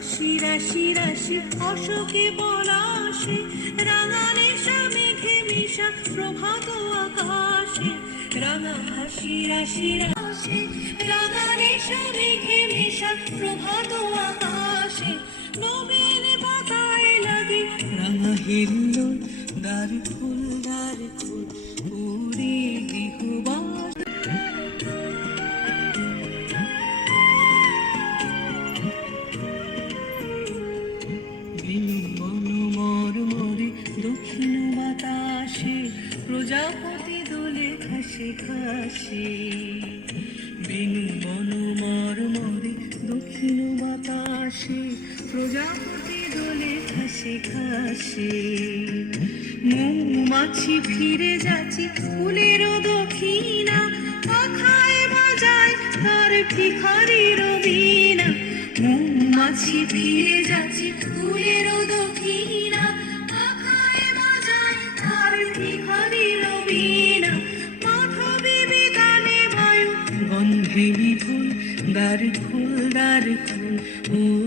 রাশি রাশি রাশি, অশোকে পলাশে রাঙা নেশা মেঘে মিশা, প্রভাত আকাশে। রাঙা হাসি, রাশি রাশি রাঙা নেশা মেঘে প্রভাত আকাশে। নবীন পাতায় লাগে রাঙা হিল্লোল দ্বার ফুল দ্বার ফুল উড়ে বিহুবাস বাতাসে প্রজাপতি দোলে খাসে খাসে বেনু মনোমর মরে দক্ষিণ বাতাসে প্রজাপতি দোলে খাসে খাসে মৌমাছি ফিরে যাচ্ছে ফুলের দক্ষিণা, পাখায় বাজায় তার ভিখারির বীণা। মৌমাছি ফিরে যাচ্ছে ফুলের দক্ষিণা। গন্ধে বিপুল দ্বার ফুল ও